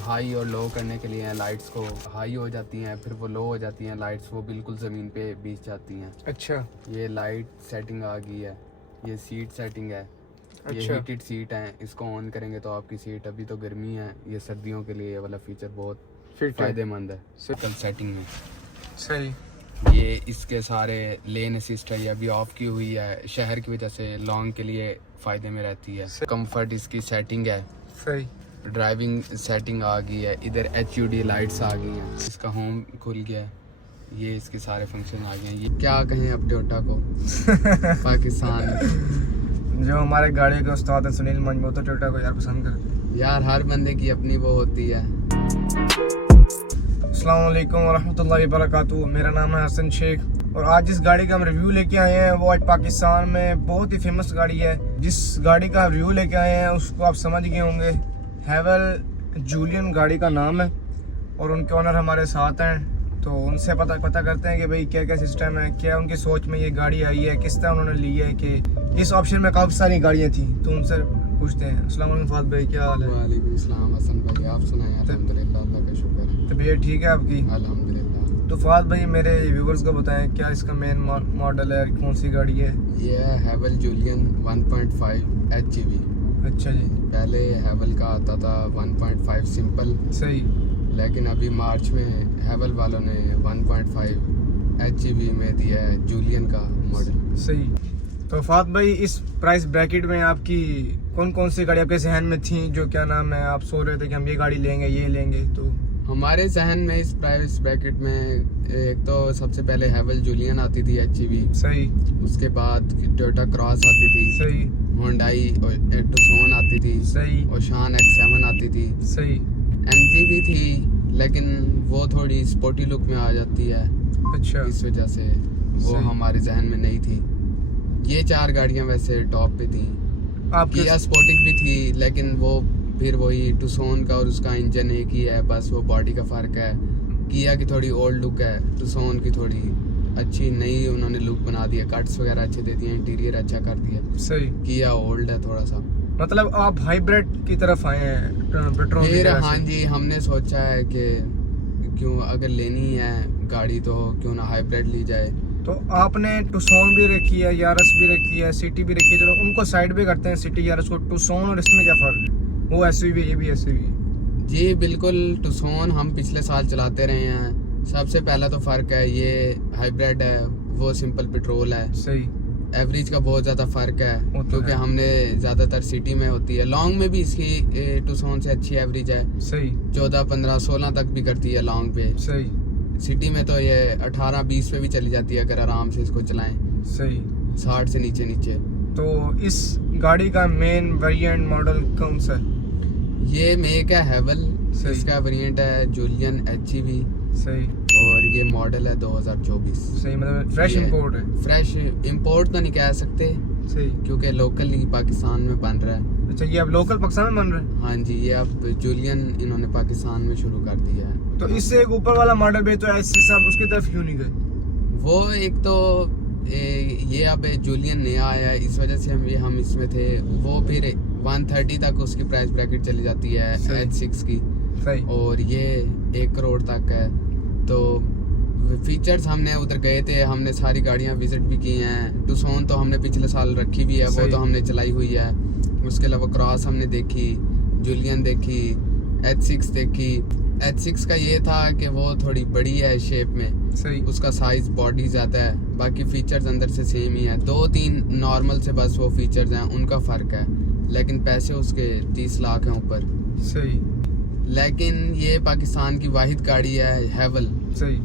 High और लो करने के लिए हैं। लाइट्स को हाई हो जाती हैं, फिर वो लो हो जाती हैं लाइट्स, वो बिल्कुल ज़मीन पे बीच जाती हैं। अच्छा, ये लाइट सेटिंग आ गई है, ये सीट सेटिंग है। ये अच्छा। हीटेड सीट हैं, इसको ऑन करेंगे तो आपकी सीट, अभी तो गर्मी है, ये सर्दियों के लिए ये वाला फीचर बहुत फिट है। फ़ायदेमंद है। कल सेटिंग में सही। ये इसके सारे लेन असिस्ट है, ये अभी ऑफ की हुई है, शहर की वजह से लॉन्ग के लिए फ़ायदे में रहती है। कंफर्ट इसकी सेटिंग है, सही। ड्राइविंग सेटिंग आ गई है, इधर HUD लाइट्स आ गई हैं, इसका होम खुल गया है, ये इसके सारे फंक्शन आ गए हैं। ये क्या कहें अब टोयोटा को पाकिस्तान। जो हमारे गाड़ी के उस्ताद हैं सुनील मंज, वो तो टोयोटा को यार पसंद करते हैं यार, हर बंदे की अपनी वो होती है। अस्सलाम वालेकुम वरहमतुल्लाहि वबरकातुहू। मेरा नाम है हसन शेख और आज जिस गाड़ी का हम रिव्यू लेके आए हैं वो आज पाकिस्तान में बहुत ही फेमस गाड़ी है। जिस गाड़ी का रिव्यू लेके आए हैं उसको आप समझ गए होंगे, हैवल जूलियन गाड़ी का नाम है और उनके ओनर हमारे साथ हैं। तो उनसे पता करते हैं कि भाई क्या क्या सिस्टम है, क्या उनकी सोच में ये गाड़ी आई है, किस तरह उन्होंने ली है कि इस ऑप्शन में काफ़ी सारी गाड़ियाँ थी। तो उनसे पूछते हैं। अस्सलाम वालेकुम फाद भाई, क्या हाल है? वालेकुम सलाम हसन भाई, आप सुनाएं? अल्हम्दुलिल्लाह, अल्लाह का शुक्र है। तबीयत ठीक है आपकी? अल्हम्दुलिल्लाह। तो फाद भाई मेरे व्यूवर्स को बताएं क्या इसका मेन मॉडल है, कौन सी गाड़ी है? ये है हैवल जूलियन 1.5 HGV। अच्छा जी। पहले हैवल का आता था 1.5 सिंपल, सही। लेकिन अभी मार्च में हैवल वालों ने 1.5 HGV में दिया है जूलियन का मॉडल। सही। तो फाद भाई इस प्राइस ब्रैकेट में आपकी कौन कौन सी गाड़ी आपके जहन में थी, जो क्या नाम है आप सोच रहे थे कि हम ये गाड़ी लेंगे ये लेंगे? तो हमारे जहन में इस प्राइस ब्रैकेट में एक तो सबसे पहले हैवल जूलियन आती थी HGV, सही। उसके बाद टोयोटा क्रॉस आती थी, सही। होंडाई और टुक्सॉन आती थी, सही। और शान X7 आती थी, सही। MG भी थी, लेकिन वो थोड़ी स्पोर्टी लुक में आ जाती है, अच्छा। इस वजह से वो सही। हमारे जहन में नहीं थी। ये 4 गाड़ियां वैसे टॉप पे थी। आपके किया स्पोर्टिज भी थी, लेकिन वो फिर वही टुक्सॉन का और उसका इंजन एक ही है, बस वो बॉडी का फ़र्क है। किया की थोड़ी ओल्ड लुक है, टुक्सॉन की थोड़ी अच्छी नई उन्होंने लुक बना दी है, कट्स वगैरह अच्छे दे दिए, इंटीरियर अच्छा कर दिया। सही। किया ओल्ड है थोड़ा सा। मतलब आप हाइब्रिड की तरफ आए हैं पेट्रोल की फिर तरह हाँ से? जी, हमने सोचा है कि क्यों अगर लेनी है गाड़ी तो क्यों ना हाइब्रिड ली जाए। तो आपने टुक्सॉन भी रखी है, यारस भी रखी है, सिटी भी रखी है, चलो उनको साइड पे करते हैं, सिटी यारस को। टुक्सॉन और इसमें क्या फ़र्क है? वो SUV ये भी SUV। जी बिल्कुल, टुक्सॉन हम पिछले साल चलाते रहे हैं। सबसे पहला तो फ़र्क है ये हाइब्रिड है, वो सिंपल पेट्रोल है। सही। एवरेज का बहुत ज़्यादा फ़र्क है, वो तो क्योंकि है। हमने ज़्यादातर सिटी में होती है। लॉन्ग में भी इसकी टुक्सॉन से अच्छी एवरेज है, सही। 14, 15, 16 तक भी करती है लॉन्ग पे। सही। सिटी में तो ये 18, 20 पे भी चली जाती है अगर आराम से इसको चलाएं, सही। 60 से नीचे। तो इस गाड़ी का मेन वेरिएंट मॉडल कौन सा है? ये मेक है हैवल, सही। इसका वेरिएंट है जूलियन HGV सही। और ये मॉडल है 2024। सही, मतलब फ्रेश ये इंपोर्ट है। फ्रेश इंपोर्ट तो नहीं कह सकते, सही। क्योंकि लोकल ही पाकिस्तान में बन रहा है। अच्छा, ये अब लोकल पाकिस्तान में बन रहा है? हाँ जी, ये अब जूलियन इन्होंने पाकिस्तान में शुरू कर दिया है। तो इससे एक ऊपर वाला मॉडल भी तो ऐसे सब उसकी तरफ क्यों नहीं गए? वो एक तो ये अब जूलियन नया आया है, इस वजह से हम इसमें थे। वो फिर 130 तक उसकी प्राइस ब्रैकेट चली जाती है H6 की, सही। और ये 1 करोड़ तक है। तो फीचर्स हमने उधर गए थे, हमने सारी गाड़ियां विजिट भी की हैं। टुक्सॉन तो हमने पिछले साल रखी भी है, वो तो हमने चलाई हुई है। उसके अलावा क्रॉस हमने देखी, जूलियन देखी, H6 देखी। H6 का ये था कि वो थोड़ी बड़ी है शेप में, सही। उसका साइज बॉडी ज़्यादा है, बाकी फीचर्स अंदर से सेम ही है। 2-3 नॉर्मल से बस वो फीचर्स हैं, उनका फ़र्क है, लेकिन पैसे उसके 30 लाख हैं ऊपर। सही। लेकिन ये पाकिस्तान की वाहिद गाड़ी है हैवल सही।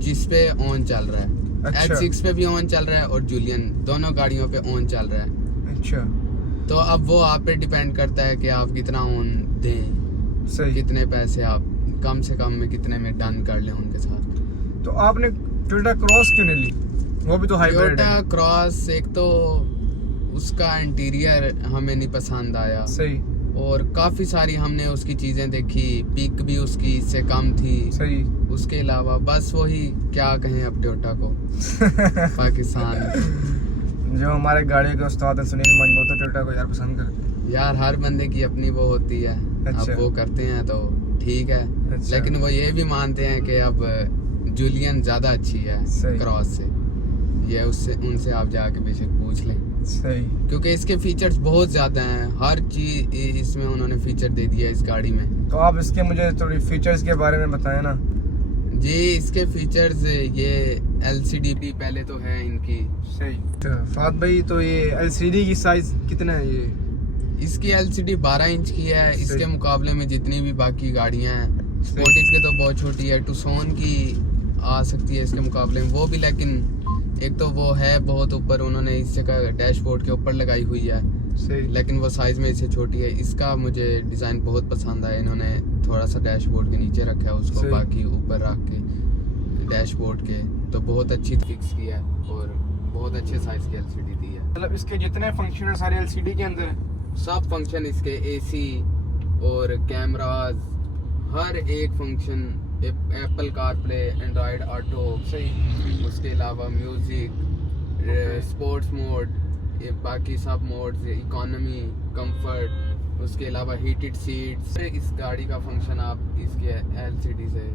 जिस पे ऑन चल रहा है। अच्छा। H6 पे भी ऑन चल रहा है और जूलियन, दोनों गाड़ियों पे ऑन चल रहा है। अच्छा। तो अब वो आप पे डिपेंड करता है कि आप कितना ऑन दें, सही। कितने पैसे आप कम से कम में कितने में डन कर लें उनके साथ। तो आपने टोयोटा क्रॉस क्यों नहीं ली? वो भी तो हाइब्रिड टोयोटा है। क्रॉस, एक तो उसका इंटीरियर हमें नहीं पसंद आया, सही। और काफ़ी सारी हमने उसकी चीज़ें देखी, पिक भी उसकी इससे कम थी। सही। उसके अलावा बस वही, क्या कहें अब टोयोटा को पाकिस्तान। जो हमारे गाड़ी के उस्ताद हैं सुनील मंज, वो तो टोयोटा को यार पसंद करते हैं। यार, हर बंदे की अपनी वो होती है। अच्छा। अब वो करते हैं तो ठीक है। अच्छा। लेकिन वो ये भी मानते हैं कि अब जूलियन ज़्यादा अच्छी है सही। क्रॉस से। ये उससे उनसे आप जाके बेशक पूछ लें, सही। क्योंकि इसके फीचर्स बहुत ज़्यादा हैं। हर चीज़ इसमें उन्होंने फीचर दे दिया है इस गाड़ी में। तो आप इसके मुझे थोड़ी फीचर्स के बारे में बताएं ना। जी इसके फीचर्स ये LCD भी पहले तो है इनकी। सही। फात भाई, तो ये LCD की साइज कितना है ये? इसकी LCD 12 इंच की है। इसके सही। मुकाबले में जितनी भी बाकी गाड़ियां हैं, स्पोर्टिज की तो बहुत छोटी है, टुक्सॉन की आ सकती है इसके मुकाबले में वो भी, लेकिन एक तो वो है बहुत ऊपर, उन्होंने इससे का डैशबोर्ड के ऊपर लगाई हुई है। सही। लेकिन वो साइज़ में इससे छोटी है। इसका मुझे डिज़ाइन बहुत पसंद आया। इन्होंने थोड़ा सा डैशबोर्ड के नीचे रखा है उसको, सही। बाकी ऊपर रख के डैशबोर्ड के तो बहुत अच्छी फिक्स की है और बहुत अच्छे साइज़ की LCD दी है। मतलब इसके जितने फंक्शन है सारे LCD के अंदर है। सब फंक्शन इसके AC और कैमराज, हर एक function, Apple CarPlay, Android auto, सही। उसके अलावा म्यूजिक, स्पोर्ट्स मोड, ये बाकी सब मोड्स, इकोनॉमी, कंफर्ट, उसके अलावा हीटेड सीट्स। इस गाड़ी का फंक्शन आप इसके LCD से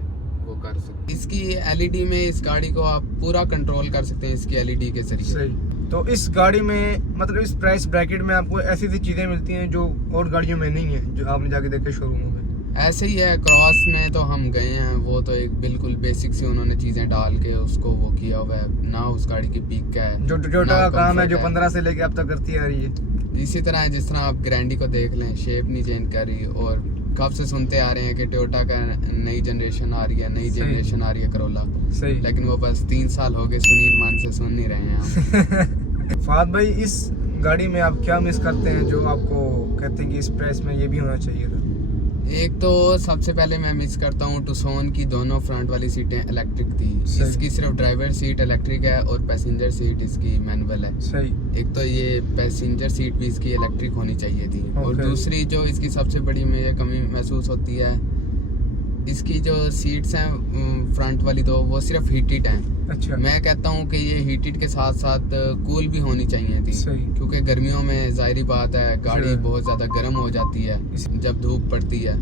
वो कर सकते हैं। इसकी LED में इस गाड़ी को आप पूरा कंट्रोल कर सकते हैं इसकी LED के जरिए। सही। तो इस गाड़ी में मतलब इस प्राइस ब्रैकेट में आपको ऐसी ऐसी चीज़ें मिलती हैं जो और गाड़ियों में नहीं है, जो आपने जाके देखे शोरूमों में। ऐसे ही है। क्रॉस में तो हम गए हैं, वो तो एक बिल्कुल बेसिक से उन्होंने चीज़ें डाल के उसको वो किया हुआ है ना। उस गाड़ी की पीक का है, जो टोयोटा का काम है, comfort जो 15 से लेके अब तक करती आ रही है। इसी तरह है जिस तरह आप ग्रैंडी को देख लें, शेप नहीं चेंज कर रही। और कब से सुनते आ रहे हैं कि टोयोटा का नई जनरेशन आ रही है, नई सही। जनरेशन आ रही है करोला। सही। लेकिन वो बस 3 साल हो गए सुनील मान से सुन नहीं रहे हैं हम। फात भाई, इस गाड़ी में आप क्या मिस करते हैं जो आपको कहते हैं कि इस प्राइस में ये भी होना चाहिए था? एक तो सबसे पहले मैं मिस करता हूँ टुक्सॉन की दोनों फ्रंट वाली सीटें इलेक्ट्रिक थी। सही। इसकी सिर्फ ड्राइवर सीट इलेक्ट्रिक है और पैसेंजर सीट इसकी मैनुअल है। सही। एक तो ये पैसेंजर सीट भी इसकी इलेक्ट्रिक होनी चाहिए थी। और Okay. दूसरी जो इसकी सबसे बड़ी मुझे कमी महसूस होती है, इसकी जो सीट्स हैं फ्रंट वाली दो, वो सिर्फ हीटेड हैं। अच्छा। मैं कहता हूँ कि ये हीटेड के साथ साथ कूल भी होनी चाहिए थी, सही। क्योंकि गर्मियों में जाहिर बात है गाड़ी अच्छा। बहुत ज़्यादा गर्म हो जाती है इस- जब धूप पड़ती है।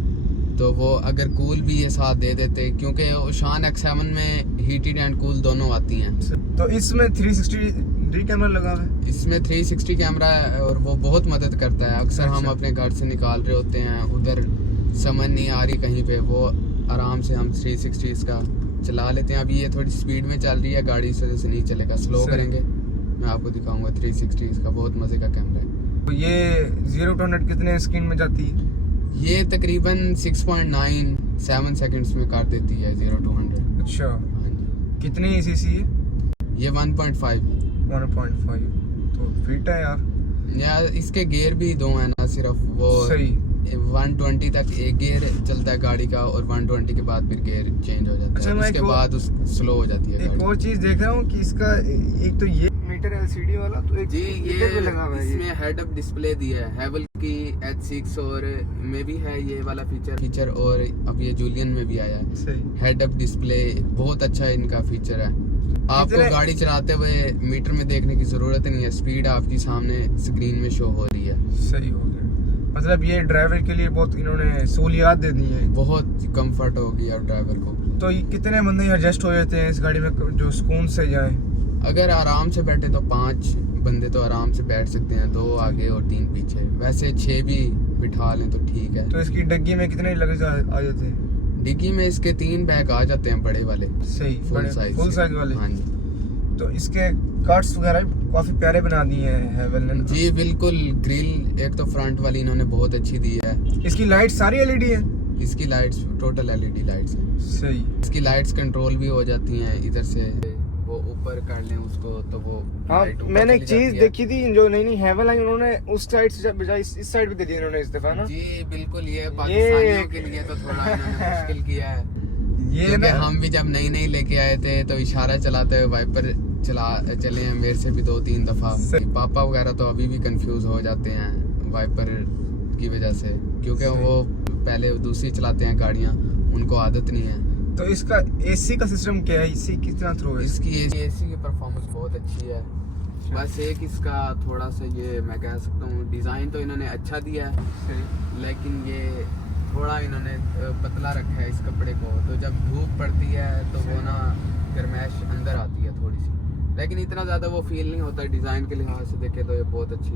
तो वो अगर कूल भी ये साथ दे देते, क्योंकि शान X7 में हीटेड एंड कूल दोनों आती हैं। तो इसमें 360 कैमरा लगा हुआ है। इसमें 360 कैमरा है और वो बहुत मदद करता है। अक्सर हम अच्छा। अपने घर से निकाल रहे होते हैं, उधर समझ नहीं आ रही कहीं पे, वो आराम से हम 360 इसका चला लेते हैं। अभी ये थोड़ी स्पीड में चल रही है गाड़ी, इस वजह से नहीं चलेगा। स्लो सही। करेंगे, मैं आपको दिखाऊंगा 360 इसका बहुत मज़े का कैमरा है। तो ये 0 to 100 कितने स्क्रीन में जाती है? ये तकरीबन 6.97 सेकंड्स में कर देती है 0 to 100। अच्छा। हाँ जी। कितनी सीसी है? ये 1.5 1.5। तो फिट है यार। या इसके गियर भी दो हैं ना, सिर्फ वो सही। 120 तक एक गियर चलता है गाड़ी का और 120 के बाद फिर गियर चेंज हो जाता अच्छा, है। मैं उसके एक बाद स्लो हो जाती है एक गाड़ी। और चीज देख रहा हूँ कि इसका एक तो ये मीटर LCD वाला, तो एक जी मीटर भी लगा हुआ है। इसमें हेड अप डिस्प्ले दिया है हेवल की H6 और में भी है ये वाला फीचर और अब ये जूलियन में भी आया है। सही। हेड अप डिस्प्ले बहुत अच्छा इनका फीचर है। आपको इतने- गाड़ी चलाते हुए मीटर में देखने की जरूरत नहीं है, स्पीड आपकी सामने स्क्रीन में शो हो रही है। सही हो गया। मतलब ये ड्राइवर के लिए बहुत इन्होंने सहूलियात दे दी है। बहुत कंफर्ट हो गया ड्राइवर को। तो ये कितने बंदे एडजस्ट हो जाते हैं इस गाड़ी में जो सुकून से जाए? अगर आराम से बैठे तो 5 बंदे तो आराम से बैठ सकते हैं, 2 आगे और 3 पीछे। वैसे 6 भी बिठा लें तो ठीक है। तो इसकी डग्गी में कितने लगेज आ जाते हैं? डिग्गी में इसके 3 बैग आ जाते हैं बड़े वाले, सही। फुल साइज फुल साइज वाले। हाँ जी। तो इसके कट्स वगैरह भी काफी प्यारे बना दिए हैं हेवल ने। जी बिल्कुल। ग्रिल एक तो फ्रंट वाली इन्होंने बहुत अच्छी दी है। इसकी लाइट सारी LED है। इसकी लाइट्स टोटल LED लाइट्स हैं। सही। इसकी लाइट्स कंट्रोल भी हो जाती हैं, इधर से वो ऊपर कर लें उसको तो वो हाँ, light ऊपर मैंने एक चली चीज जाती है। देखी थी, जो नई नई हेवल आई उन्होंने उस साइड से बजाय इस साइड पे दे दी इन्होंने इस दफा ना। जी बिल्कुल। ये पाकिस्तानियों के लिए तो थोड़ा इन्होंने मुश्किल किया है, ये क्योंकि ना हम भी जब नई नई लेके आए थे तो इशारा चलाते हुए वाइपर चले हैं मेरे से भी 2-3 दफा। सही। पापा वगैरह तो अभी भी कंफ्यूज हो जाते हैं वाइपर की वजह से, क्योंकि सही। वो पहले दूसरी चलाते हैं गाड़ियाँ, उनको आदत नहीं है। तो इसका AC का सिस्टम क्या है? AC कितना थ्रो है? इसकी AC की परफॉर्मेंस बहुत अच्छी है। बस एक इसका थोड़ा सा ये मैं कह सकता हूँ, डिज़ाइन तो इन्होंने अच्छा दिया है, सही। लेकिन ये थोड़ा इन्होंने पतला रखा है इस कपड़े को, तो जब धूप पड़ती है तो वो ना गर्माइश अंदर आती है थोड़ी सी, लेकिन इतना ज़्यादा वो फील नहीं होता। डिज़ाइन के लिहाज से देखे तो ये बहुत अच्छी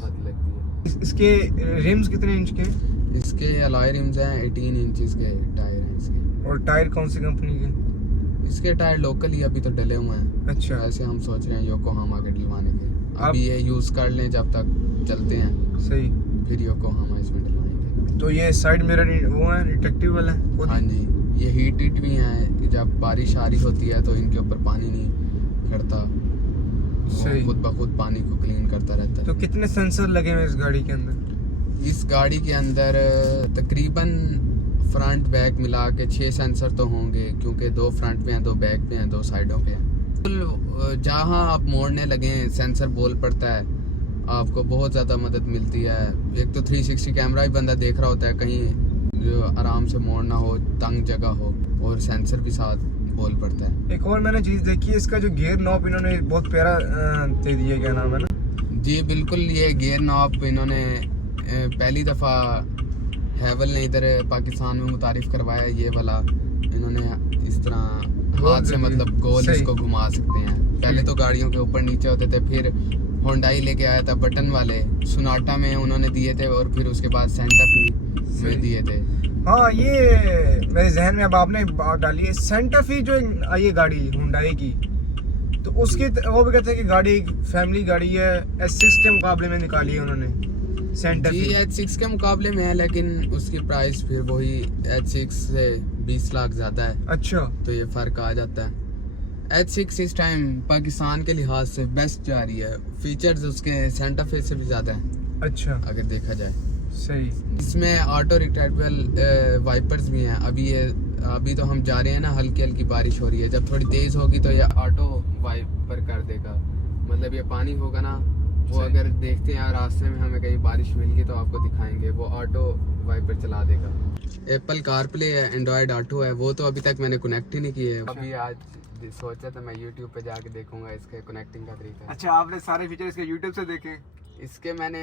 छाती लगती है। इसके रिम्स कितने इंच के? इसके अलॉय रिम्स हैं, 18 इंचेस के टायर हैं इसके। और टायर कौन सी कंपनी के? इसके टायर लोकल ही अभी तो डले हुए हैं। अच्छा। ऐसे हम सोच रहे हैं योकोहामा के डलवाने के, अभी ये यूज़ कर लें जब तक चलते हैं, सही, फिर योकोहामा इसमें डलवाएंगे। तो ये साइड मिरर वो है रिट्रैक्टेबल है? हाँ जी, ये हीटेड भी हैं, जब बारिश आ रही होती है तो इनके ऊपर पानी नहीं खड़ता, सही, खुद ब खुद पानी को क्लीन करता रहता है। तो कितने सेंसर लगे हुए इस गाड़ी के अंदर? इस गाड़ी के अंदर तकरीबन फ्रंट बैक मिला के 6 सेंसर तो होंगे, क्योंकि 2 फ्रंट पे हैं, 2 बैक पे हैं, 2 साइडों पे हैं। जहाँ आप मोड़ने लगे सेंसर बोल पड़ता है, आपको बहुत ज़्यादा मदद मिलती है। एक तो 360 कैमरा भी बंदा देख रहा होता है, कहीं जो आराम से मोड़ना हो, तंग जगह हो, और सेंसर भी साथ बोल पड़ता है। एक और मैंने चीज़ देखी है, इसका जो गियर नॉब इन्होंने बहुत प्यारा दे दिया, क्या नाम है ना? जी बिल्कुल, ये गियर नॉब इन्होंने पहली दफ़ा हैवल ने इधर पाकिस्तान में मुतारिफ करवाया। ये वाला इन्होंने इस तरह हाथ से मतलब गोल इसको घुमा सकते हैं। पहले तो गाड़ियों के ऊपर नीचे होते थे, फिर होंडाई लेके आया था बटन वाले, सोनाटा में उन्होंने दिए थे, और फिर उसके बाद सेंटा फी में दिए थे। हाँ, ये मेरे जहन में अब आपने बात डाली है। सेंटा फी जो आई है गाड़ी हुंडई की, तो उसके वो भी कहते हैं कि गाड़ी फैमिली गाड़ी है, S6 के मुकाबले में निकाली है उन्होंने सेंटा जी फी। H6 के मुकाबले में है, लेकिन उसकी प्राइस फिर वही H6 से 20 लाख ज़्यादा है। अच्छा, तो ये फ़र्क आ जाता है। H6 इस टाइम पाकिस्तान के लिहाज से बेस्ट जा रही है, फीचर्स उसके सेंटा फे से भी ज़्यादा है अच्छा, अगर देखा जाए। सही। इसमें ऑटो रिट्रैक्टेबल वाइपर्स भी हैं। अभी तो हम जा रहे हैं ना, हल्की हल्की बारिश हो रही है, जब थोड़ी तेज़ होगी तो ये ऑटो वाइपर कर देगा, मतलब ये पानी होगा ना, वो अगर देखते हैं रास्ते में हमें कहीं बारिश मिल गई तो आपको दिखाएंगे, वो ऑटो वाइपर चला देगा। एप्पल कारप्ले है, एंड्रॉयड ऑटो है, वो तो अभी तक मैंने कनेक्ट ही नहीं किए है। अभी आज सोचा था मैं YouTube पे जाके देखूंगा इसके कनेक्टिंग का तरीका। अच्छा, आपने सारे फीचर इसके YouTube से देखे? इसके मैंने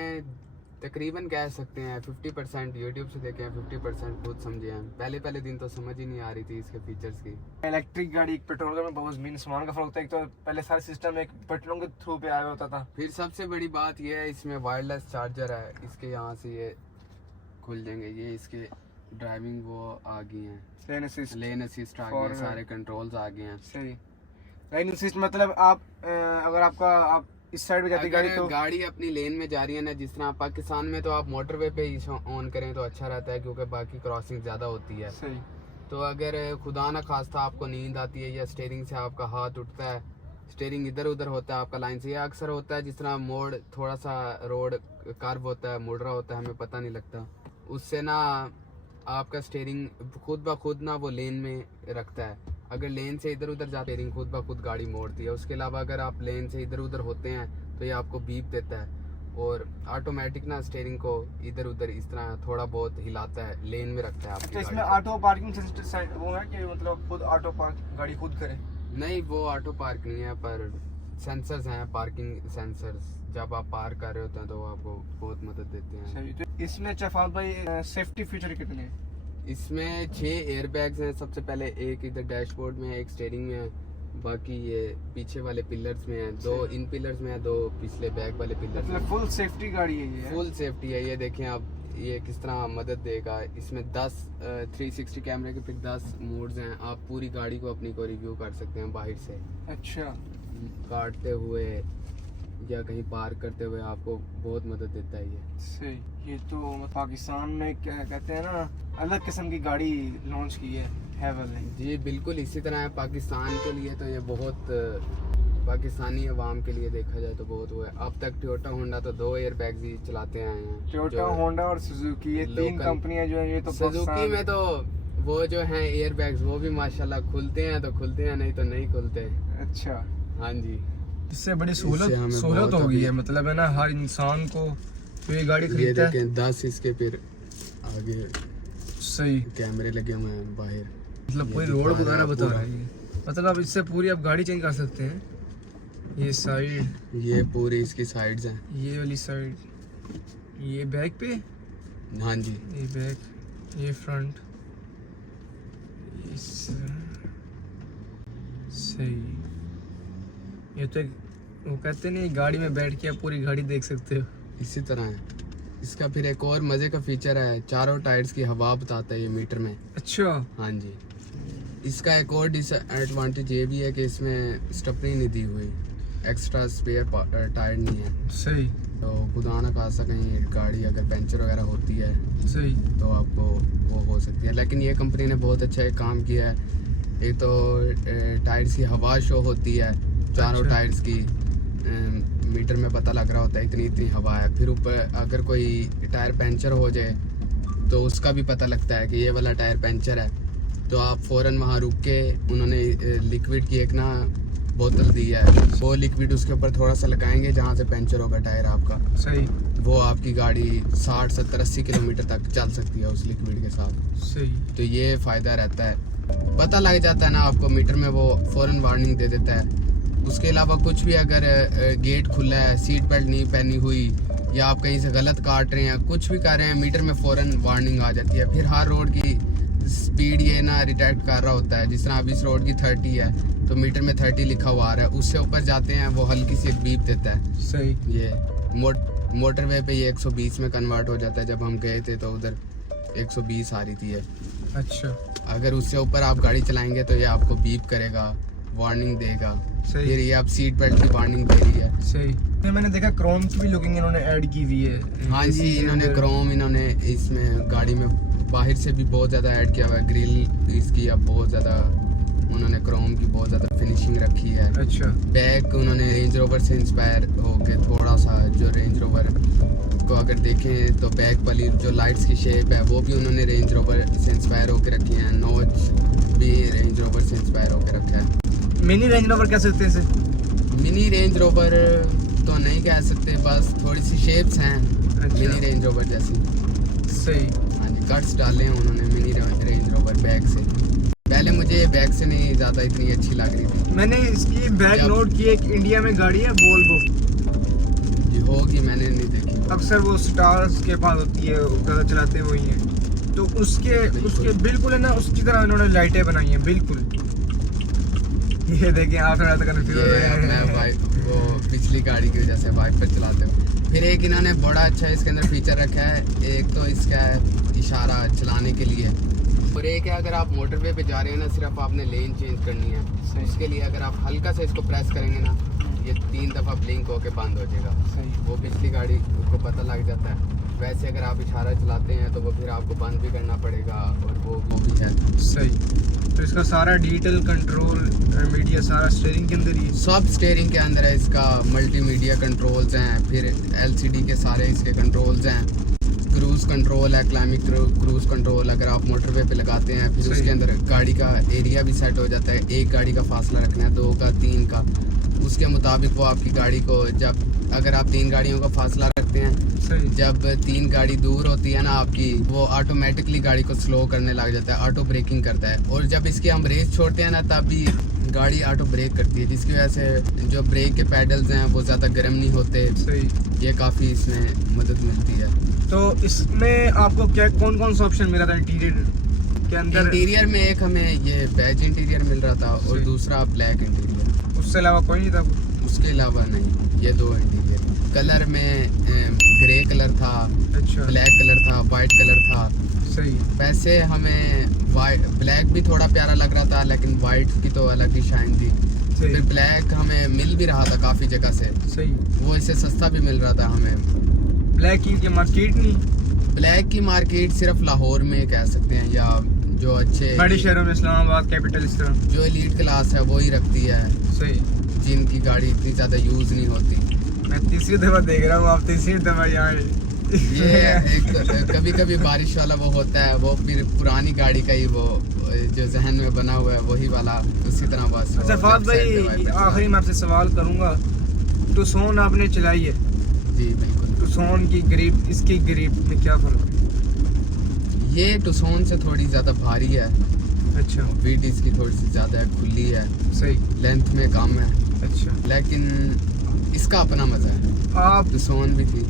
तकरीबन कह सकते हैं 50% YouTube से देखे हैं, 50% खुद समझे हैं। पहले दिन तो समझ ही नहीं आ रही थी इसके फीचर्स की। इलेक्ट्रिक गाड़ी पेट्रोल में बहुत मीन सामान का फर्क होता है। एक तो पहले सारा सिस्टम एक पेट्रोल के थ्रू पे आया होता था। फिर सबसे बड़ी बात यह है, इसमें वायरलेस चार्जर है। इसके यहाँ से ये खुल जाएंगे, ये इसके ड्राइविंग वो आ गई हैं, लेन असिस्ट आ गई है, सारे कंट्रोल्स आ गए हैं। सही। लेन असिस्ट मतलब आप अगर आप इस साइड पे जाती गाड़ी तो गाड़ी अपनी लेन में जा रही है ना, जिस तरह पाकिस्तान में तो आप मोटरवे पे ही ऑन करें तो अच्छा रहता है, क्योंकि बाकी क्रॉसिंग ज़्यादा होती है। सही। तो अगर खुदा ना खास्ता आपको नींद आती है या स्टीयरिंग से आपका हाथ उठता है, स्टीयरिंग इधर उधर होता है आपका लाइन से, या अक्सर होता है जिस तरह मोड़ थोड़ा सा रोड कर्व होता है, मुड़ रहा होता है, हमें पता नहीं लगता, उससे ना आपका स्टीयरिंग खुद ब खुद ना वो लेन में रखता है। अगर लेन से इधर उधर जाते स्टीयरिंग खुद ब खुद गाड़ी मोड़ती है। उसके अलावा अगर आप लेन से इधर उधर होते हैं तो ये आपको बीप देता है, और ऑटोमेटिक ना स्टीयरिंग को इधर उधर इस तरह थोड़ा बहुत हिलाता है, लेन में रखता है आपकी तो इसमें गाड़ी ऑटो पार्किंग सिस्टम वो है कि मतलब खुद ऑटो पार्क गाड़ी खुद करे? नहीं, वो ऑटो पार्क नहीं है, पर सेंसर्स हैं, पार्किंग सेंसर्स। जब आप पार्क कर रहे होते हैं तो वो आपको बहुत मदद देते हैं। सही। तो इसमें चफात भाई सेफ्टी फीचर कितने हैं? इसमें 6 एयर बैग्स हैं। सबसे पहले एक इधर डैशबोर्ड में है, एक स्टीयरिंग में है, बाकी ये पीछे वाले पिलर्स में है, 2 इन पिलर्स में है, 2 पिछले बैक वाले पिलर्स में। फुल सेफ्टी गाड़ी है ये? फुल सेफ्टी है। ये देखें आप, ये किस तरह मदद देगा। इसमें 10 360 कैमरे के फिर 10 मोड्स हैं। आप पूरी गाड़ी को अपनी को रिव्यू कर सकते हैं बाहर से। अच्छा। काटते हुए या कहीं पार्क करते हुए आपको बहुत मदद देता है ये। सही। ये तो पाकिस्तान में क्या कहते हैं ना, अलग किस्म की गाड़ी लॉन्च की है हैवल ने। जी बिल्कुल इसी तरह है। पाकिस्तान के लिए तो ये बहुत, पाकिस्तानी अवाम के लिए देखा जाए तो बहुत हुआ है। अब तक टोयोटा होंडा तो 2 एयर बैग्स ही चलाते आए हैं। टोयोटा होंडा और सुजुकी, ये 3 कंपनियां जो है ये तो सुजुकी में तो वो जो हैं एयर बैग्स वो भी माशाल्लाह खुलते हैं तो खुलते हैं, नहीं तो नहीं खुलते। अच्छा। हाँ जी, इससे बड़ी सहूलत हो गई है, मतलब है ना, हर इंसान को तो ये गाड़ी खरीदता है। 10 इसके फिर आगे सही कैमरे लगे हुए हैं बाहर, मतलब पूरी रोड वगैरह बता रहा है। मतलब आप इससे पूरी आप गाड़ी चेंज कर सकते हैं। ये साइड, ये पूरी इसकी साइड्स हैं, ये वाली साइड, ये बैक पे, हाँ जी, ये बैक, ये फ्रंट सही। ये तो वो कहते नहीं, गाड़ी में बैठ के आप पूरी गाड़ी देख सकते हो। इसी तरह है। इसका फिर एक और मजे का फीचर है, चारों टायर्स की हवा बताता है ये मीटर में। अच्छा। हाँ जी। इसका एक और डिसएडवांटेज ये भी है कि इसमें स्टपनी नहीं दी हुई, एक्स्ट्रा स्पेयर टायर नहीं है। सही। तो खुदा ना खासा कहीं गाड़ी अगर पंचर वगैरह होती है सही तो आपको वो हो सकती है। लेकिन ये कंपनी ने बहुत अच्छा एक काम किया है। एक तो टायर्स की हवा शो होती है, चारों अच्छा। टायर्स की मीटर में पता लग रहा होता है इतनी इतनी हवा है। फिर ऊपर अगर कोई टायर पंचर हो जाए तो उसका भी पता लगता है कि ये वाला टायर पंचर है। तो आप फ़ौरन वहाँ रुक के, उन्होंने लिक्विड की एक ना बोतल दी है, वो लिक्विड उसके ऊपर थोड़ा सा लगाएंगे जहाँ से पंचर होगा टायर आपका। सही। वो आपकी गाड़ी 60 70 80 किलोमीटर तक चल सकती है उस लिक्विड के साथ। सही। तो ये फ़ायदा रहता है, पता लग जाता है ना आपको मीटर में, वो फ़ौरन वार्निंग दे देता है। उसके अलावा कुछ भी अगर गेट खुला है, सीट बेल्ट नहीं पहनी हुई, या आप कहीं से गलत काट रहे हैं, कुछ भी कर रहे हैं, मीटर में फ़ौरन वार्निंग आ जाती है। फिर हर रोड की स्पीड ये ना डिटेक्ट कर रहा होता है। जिस तरह अब इस रोड की 30 है तो मीटर में 30 लिखा हुआ आ रहा है, उससे ऊपर जाते हैं वो हल्की सी एक बीप देता है। सही। ये मोटरवे पे ये 120 में कन्वर्ट हो जाता है। जब हम गए थे तो उधर 120 आ रही थी ये। अच्छा। अगर उससे ऊपर आप गाड़ी चलाएंगे तो ये आपको बीप करेगा, वार्निंग देगा। सही। फिर ये आप सीट बेल्ट की वार्निंग दे रही है। सही। ये मैंने देखा क्रोम की भी लुकिंग इन्होंने ऐड की हुई है। हाँ जी, इन्होंने क्रोम इन्होंने इसमें गाड़ी में बाहर से भी बहुत ज़्यादा ऐड किया हुआ है। ग्रिल इसकी अब बहुत ज़्यादा उन्होंने क्रोम की बहुत ज़्यादा फिनिशिंग रखी है। अच्छा। बैक उन्होंने रेंज रोवर से इंस्पायर होके थोड़ा सा, जो रेंज रोवर को अगर देखें तो बैक वाली जो लाइट्स की शेप है वो भी उन्होंने रेंज रोवर से इंस्पायर होकर रखी है। नोच भी रेंज रोवर से इंस्पायर होकर रखा है। मिनी रेंज रोवर कह सकते हैं इसे? मिनी रेंज रोवर तो नहीं कह सकते, बस थोड़ी सी शेप्स हैं मिनी रेंज रोवर जैसी। सही। हाँ जी, कट्स डाले हैं उन्होंने मिनी रेंज रोवर बैक से। पहले मुझे बैक से नहीं ज़्यादा इतनी अच्छी लग रही थी। मैंने इसकी बैक नोट की, एक इंडिया में गाड़ी है वोल्वो, ये होगी, मैंने नहीं देखी। अक्सर वो स्टार्स के पास होती है, ज़्यादा चलाते हैं वही है। तो उसके बिल्कुल है ना, उसकी तरह इन्होंने लाइटें बनाई हैं बिल्कुल। ये देखें, आप थोड़ा सा कंफ्यूज हो रहे हैं। वो पिछली गाड़ी की वजह से वाइपर चलाते हो। फिर एक इन्होंने बड़ा अच्छा इसके अंदर फीचर रखा है। एक तो इसका है इशारा चलाने के लिए, और एक है अगर आप मोटरवे पे जा रहे हैं ना, सिर्फ आपने लेन चेंज करनी है। तो इसके लिए अगर आप हल्का से इसको प्रेस करेंगे ना, ये 3 दफ़ा ब्लिंक होके बंद हो जाएगा। सही। वो पिछली गाड़ी को पता लग जाता है। वैसे अगर आप इशारा चलाते हैं तो वो फिर आपको बंद भी करना पड़ेगा, और वो भी है। सही। तो इसका सारा डिजिटल कंट्रोल मीडिया सारा स्टीयरिंग के अंदर ही, सब स्टीयरिंग के अंदर है। इसका मल्टीमीडिया कंट्रोल्स हैं, फिर एलसीडी के सारे इसके कंट्रोल्स हैं। क्रूज़ कंट्रोल है, क्लाइमेट क्रूज़ कंट्रोल अगर आप मोटरवे पे लगाते हैं। फिर उसके अंदर गाड़ी का एरिया भी सेट हो जाता है। एक गाड़ी का फासला रखना है, 2 का, 3 का, उसके मुताबिक वो आपकी गाड़ी को, जब अगर आप 3 गाड़ियों का फासला रखते हैं, सही। जब 3 गाड़ी दूर होती है ना आपकी, वो ऑटोमेटिकली गाड़ी को स्लो करने लग जाता है, ऑटो ब्रेकिंग करता है। और जब इसकी हम रेस छोड़ते हैं ना, तब भी गाड़ी ऑटो ब्रेक करती है, जिसकी वजह से जो ब्रेक के पैडल्स हैं वो ज़्यादा गर्म नहीं होते। सही। ये काफ़ी इसमें मदद मिलती है। तो इसमें आपको क्या कौन कौन सा ऑप्शन मिला था इंटीरियर के अंदर? इंटीरियर में एक हमें ये बेज इंटीरियर मिल रहा था, और सही। दूसरा ब्लैक इंटीरियर। उससे अलावा कोई नहीं था? उसके अलावा नहीं, ये 2 इंटीरियर। कलर में ग्रे कलर था, अच्छा। ब्लैक कलर था, वाइट कलर था। सही। वैसे हमें ब्लैक भी थोड़ा प्यारा लग रहा था, लेकिन वाइट की तो अलग ही शाइन थी। सही। फिर ब्लैक हमें मिल भी रहा था काफ़ी जगह से। सही। वो इससे सस्ता भी मिल रहा था हमें। ब्लैक की मार्केट नहीं? ब्लैक की मार्केट सिर्फ लाहौर में कह सकते हैं, या जो अच्छे बड़े शहरों में, इस्लामाबाद कैपिटल, इस तरह जो एलीट क्लास है वो ही रखती है, सही, जिनकी गाड़ी इतनी ज़्यादा यूज़ नहीं होती। मैं तीसरी दफ़ा देख रहा हूँ, आप तीसरी दफ़ा यहाँ ये कभी कभी बारिश वाला वो होता है, वो फिर पुरानी गाड़ी का ही वो जो जहन में बना हुआ है वही वाला, उसी तरह बस। अच्छा फाद भाई, आखिरी में आपसे सवाल करूँगा, टुक्सॉन आपने चलाई है? जी बिल्कुल। टुक्सॉन की ग्रिप, इसकी ग्रिप में क्या फ़र्क है? ये टुक्सॉन से थोड़ी ज़्यादा भारी है। अच्छा। वीट इसकी थोड़ी सी ज़्यादा है, खुली है, सही, लेंथ में कम है। अच्छा, लेकिन इसका अपना मज़ा है। आप टुक्सॉन भी थी,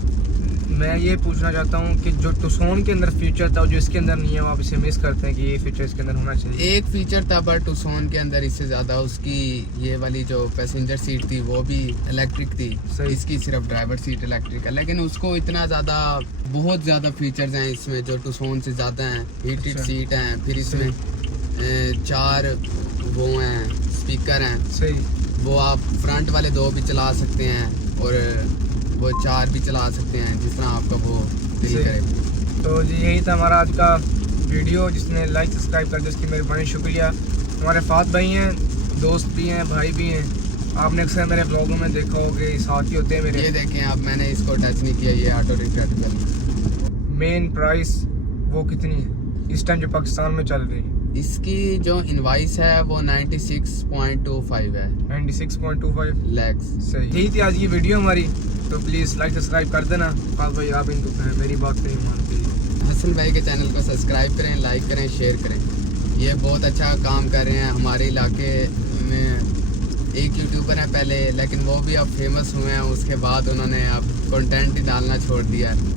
मैं ये पूछना चाहता हूँ कि जो टुक्सॉन के अंदर फीचर था जो इसके अंदर नहीं है, वो आप इसे मिस करते हैं कि ये फीचर इसके अंदर होना चाहिए? एक फीचर था बट टुक्सॉन के अंदर इससे ज़्यादा उसकी ये वाली जो पैसेंजर सीट थी वो भी इलेक्ट्रिक थी। सही। इसकी सिर्फ ड्राइवर सीट इलेक्ट्रिक है, लेकिन उसको इतना ज़्यादा बहुत ज़्यादा फीचर्स हैं इसमें जो टुक्सॉन से ज़्यादा हैं। हीटेड अच्छा। सीट हैं, फिर इसमें 4 वो हैं स्पीकर हैं, सही। वो आप फ्रंट वाले 2 भी चला सकते हैं और वो 4 भी चला सकते हैं, जिस तरह आपका वो दिल सही। करे। तो जी यही था हमारा आज का वीडियो। जिसने लाइक सब्सक्राइब कर दिया उसकी मेहरबानी, शुक्रिया। हमारे फात भाई हैं, दोस्त भी हैं, भाई भी हैं। आपने अक्सर मेरे ब्लॉगों में देखा होगा, साथी होते हैं मेरे। ये देखें आप, मैंने इसको टच नहीं किया, ये ऑटो रिफ्लेक्टर। मेन प्राइस वो कितनी है इस टाइम जो पाकिस्तान में चल रही है? इसकी जो इनवाइस है वो 96.25 है 96.25 लैक्स। सही। यही थी आज की वीडियो हमारी, तो प्लीज़ लाइक सब्सक्राइब कर देना। फात भाई आप इनको मेरी बात नहीं मानते। हसन भाई के चैनल को सब्सक्राइब करें, लाइक करें, शेयर करें। ये बहुत अच्छा काम कर रहे हैं। हमारे इलाके में एक यूट्यूबर है पहले, लेकिन वो भी अब फेमस हुए हैं, उसके बाद उन्होंने अब कंटेंट ही डालना छोड़ दिया है।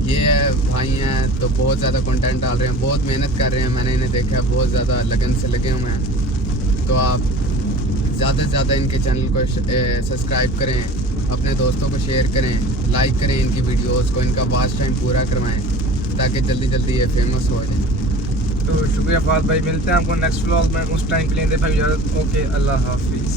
ये भाई हैं तो बहुत ज़्यादा कंटेंट डाल रहे हैं, बहुत मेहनत कर रहे हैं। मैंने इन्हें देखा है, बहुत ज़्यादा लगन से लगे हुए हैं। तो आप ज़्यादा से ज़्यादा इनके चैनल को सब्सक्राइब करें, अपने दोस्तों को शेयर करें, लाइक करें इनकी वीडियोस को, इनका वॉच टाइम पूरा करवाएं ताकि जल्दी जल्दी ये फेमस हो जाए। तो शुक्रिया फात भाई, मिलते हैं आपको नेक्स्ट व्लॉग में। उस टाइम के लिए दे भाई इजाज़त। ओके, अल्लाह हाफिज़।